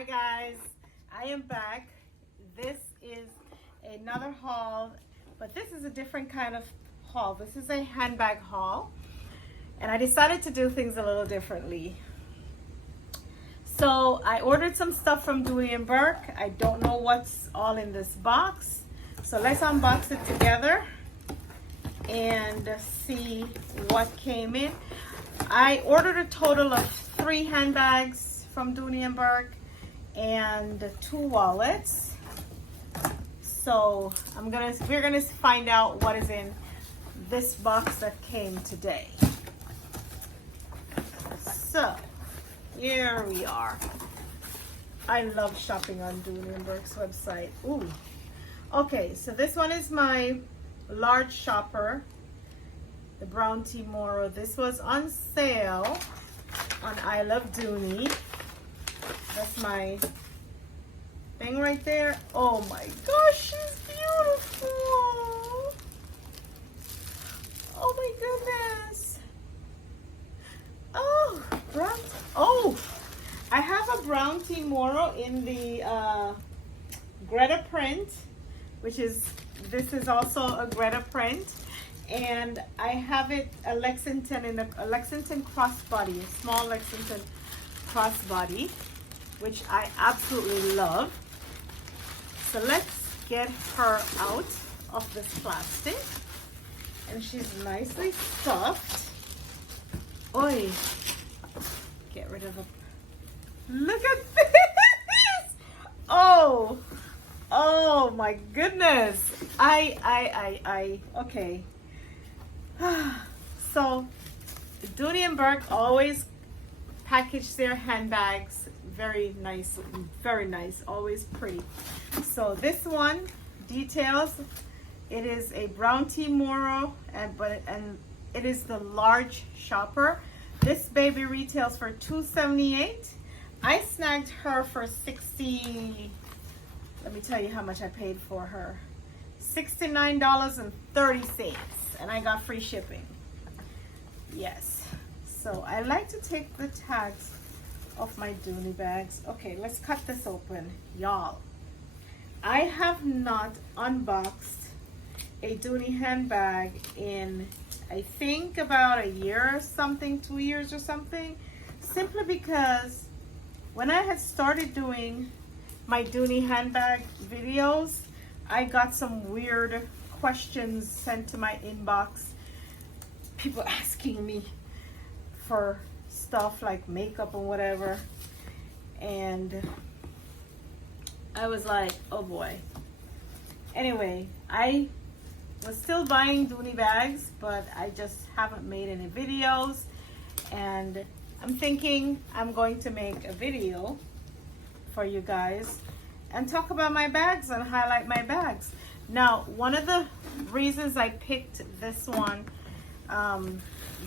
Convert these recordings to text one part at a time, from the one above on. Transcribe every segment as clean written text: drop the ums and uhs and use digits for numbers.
Hi guys, I am back. This is another haul, but this is a different kind of haul. This is a handbag haul, and I decided to do things a little differently. So I ordered some stuff from Dooney and Bourke. I don't know what's all in this box, so let's unbox it together and see what came in. I ordered a total of 3 handbags from Dooney and Bourke and 2 wallets. So we're gonna find out what is in this box that came today. So here we are. I love shopping on Dooney and Bourke's website. Ooh. Okay, so this one is my large shopper, the brown tea Moro. This was on sale on ilovedooney. That's my thing right there. Oh my gosh, she's beautiful. Oh my goodness. Oh, brown. Oh, I have a brown tea Moro in the Greta print, which is, this is also a Greta print. And I have it a Lexington in a Lexington crossbody, a small Lexington crossbody, which I absolutely love. So let's get her out of this plastic. And she's nicely stuffed. Oi, get rid of the, look at this. Oh my goodness. Okay. So Dooney and Bourke always package their handbags very nice, always pretty. So this one details, it is a brown tea Moro, and it is the large shopper. This baby retails for $2.78. I snagged her for $60. Let me tell you how much I paid for her. $69.30, and I got free shipping. Yes. So I like to take the tags off my Dooney bags. Okay, let's cut this open, y'all. I have not unboxed a Dooney handbag in, I think, about a year or something, 2 years or something, simply because when I had started doing my Dooney handbag videos, I got some weird questions sent to my inbox. People asking me for stuff like makeup and whatever. And I was like, oh boy. Anyway, I was still buying Dooney bags, but I just haven't made any videos. And I'm thinking I'm going to make a video for you guys and talk about my bags and highlight my bags. Now, one of the reasons I picked this one,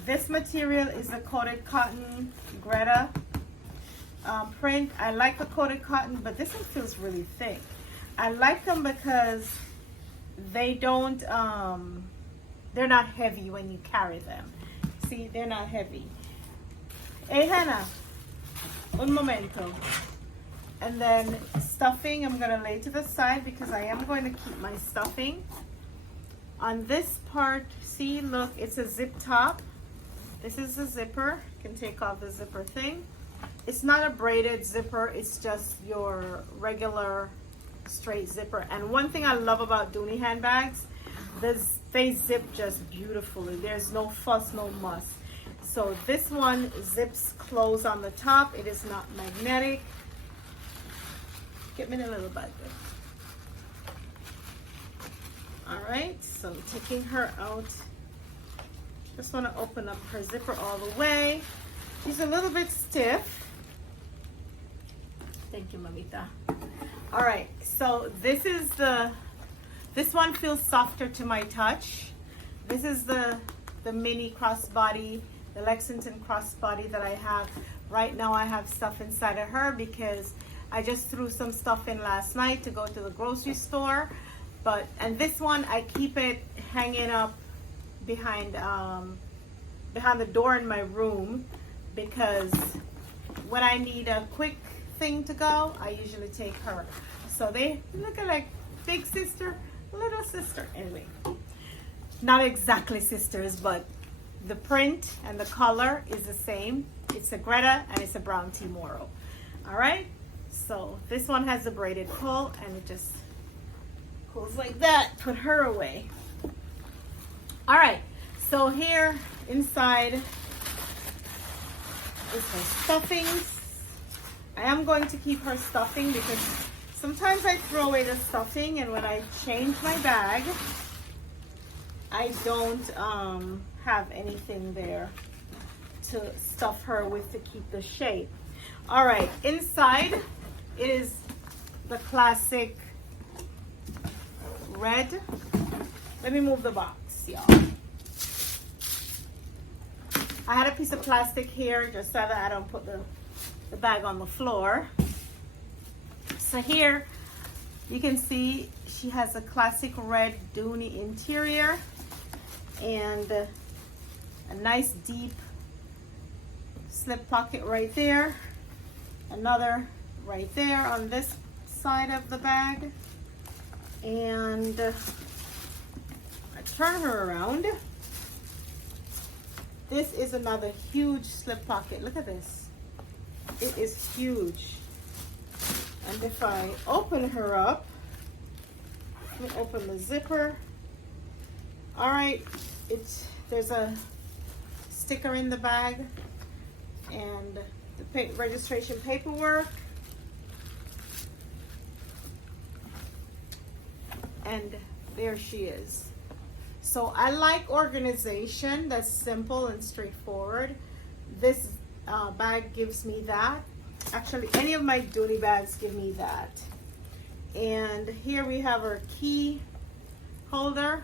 this material is the coated cotton Greta print. I like the coated cotton, but this one feels really thick. I like them because they don't, they're not heavy when you carry them. See, they're not heavy. Hey, Hannah, un momento. And then stuffing, I'm gonna lay to the side because I am going to keep my stuffing. On this part, see, look, it's a zip top. This is the zipper. You can take off the zipper thing. It's not a braided zipper, it's just your regular straight zipper. And one thing I love about Dooney handbags, they zip just beautifully. There's no fuss, no muss. So this one zips closed on the top. It is not magnetic. Get me a little bit. All right, so taking her out. Just want to open up her zipper all the way. She's a little bit stiff. Thank you, mamita. All right, so this one feels softer to my touch. This is the mini crossbody, the Lexington crossbody that I have. Right now I have stuff inside of her because I just threw some stuff in last night to go to the grocery store. And this one, I keep it hanging up behind the door in my room because when I need a quick thing to go, I usually take her. So they look like big sister, little sister. Anyway, not exactly sisters, but the print and the color is the same. It's a Greta and it's a brown Timoro. All right, so this one has the braided pull and it just pulls like that. Put her away. All right, so here inside is her stuffings. I am going to keep her stuffing because sometimes I throw away the stuffing, and when I change my bag, I don't have anything there to stuff her with to keep the shape. All right, inside it is the classic red. Let me move the box, y'all. I had a piece of plastic here just so that I don't put the bag on the floor. So here you can see she has a classic red Dooney interior and a nice deep slip pocket right there, another right there on this side of the bag, and I turn her around. This is another huge slip pocket. Look at this. It is huge. And if I open her up, let me open the zipper. All right, there's a sticker in the bag and the registration paperwork. And there she is. So I like organization that's simple and straightforward. This bag gives me that. Actually, any of my Dooney bags give me that. And here we have our key holder.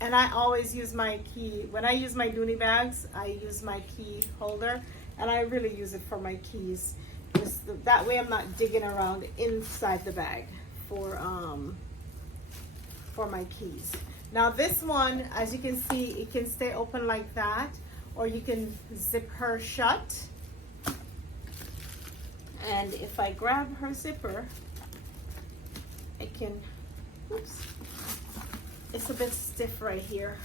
And I always use my key. When I use my Dooney bags, I use my key holder. And I really use it for my keys. That way I'm not digging around inside the bag for my keys. Now this one, as you can see, it can stay open like that, or you can zip her shut. And if I grab her zipper, I can, oops, it's a bit stiff right here.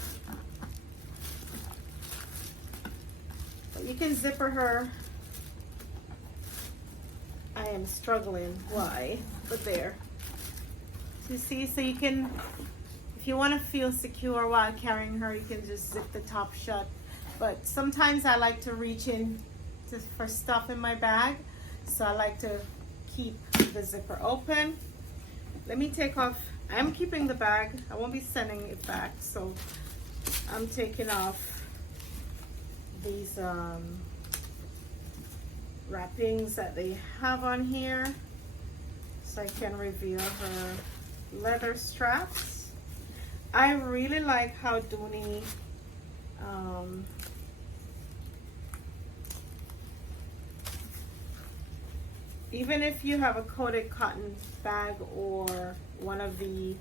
But you can zipper her. I am struggling, why? But there. You see, so you can, if you want to feel secure while carrying her, you can just zip the top shut. But sometimes I like to reach in for stuff in my bag, so I like to keep the zipper open. Let me take off, I'm keeping the bag, I won't be sending it back, so I'm taking off these wrappings that they have on here so I can reveal her leather straps. I really like how Dooney even if you have a coated cotton bag or one of the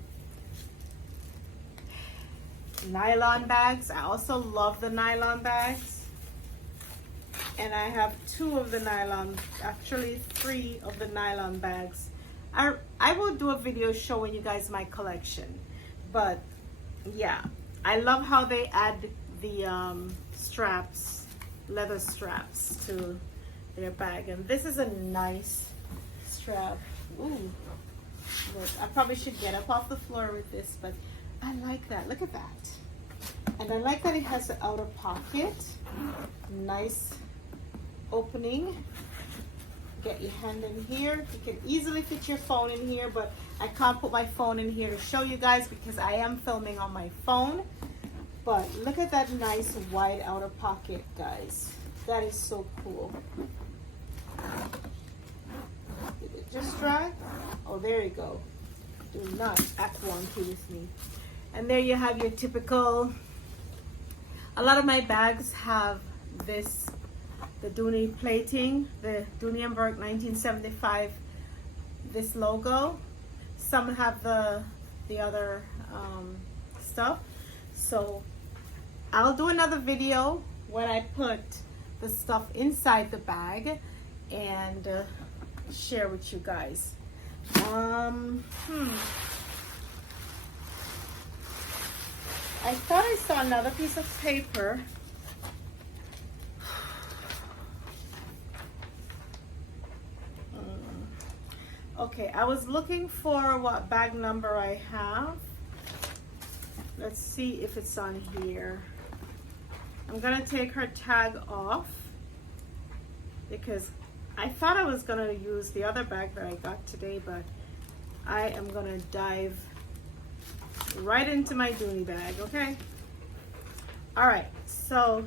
nylon bags, I also love the nylon bags, and I have 2 of the nylon, actually 3 of the nylon bags. I will do a video showing you guys my collection, but yeah, I love how they add the straps, leather straps to their bag. And this is a nice strap. Ooh, look, I probably should get up off the floor with this, but I like that. Look at that. And I like that it has the outer pocket, nice opening. Get your hand in here. You can easily fit your phone in here, but I can't put my phone in here to show you guys because I am filming on my phone. But look at that nice wide outer pocket, guys. That is so cool. Did it just dry? Oh, there you go. Do not act wonky with me. And there you have your typical, a lot of my bags have this, the Dooney plating, the Dooney & Bourke 1975, this logo. Some have the other stuff. So I'll do another video when I put the stuff inside the bag and share with you guys. I thought I saw another piece of paper. Okay, I was looking for what bag number I have. Let's see if it's on here. I'm gonna take her tag off because I thought I was gonna use the other bag that I got today, but I am gonna dive right into my Dooney bag, okay? All right, so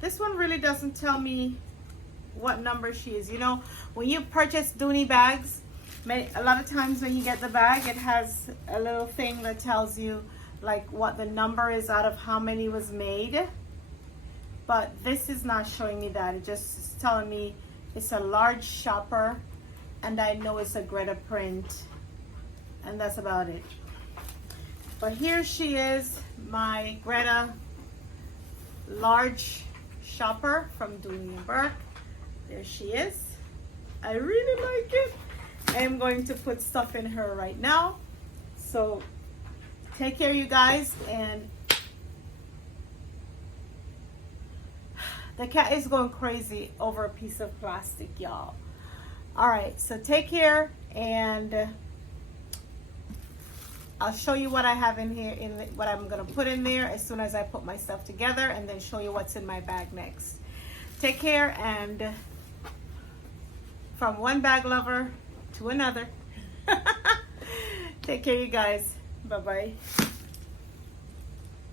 this one really doesn't tell me what number she is. You know, when you purchase Dooney bags, a lot of times when you get the bag, it has a little thing that tells you like what the number is out of how many was made. But this is not showing me that. It just is telling me it's a large shopper and I know it's a Greta print, and that's about it. But here she is, my Greta large shopper from Dooney and Bourke. There she is. I really like it. I am going to put stuff in her right now. So take care, you guys. And the cat is going crazy over a piece of plastic, y'all. All right, so take care, and I'll show you what I have in here, what I'm gonna put in there as soon as I put my stuff together, and then show you what's in my bag next. Take care, and from one bag lover to another. Take care, you guys. Bye-bye.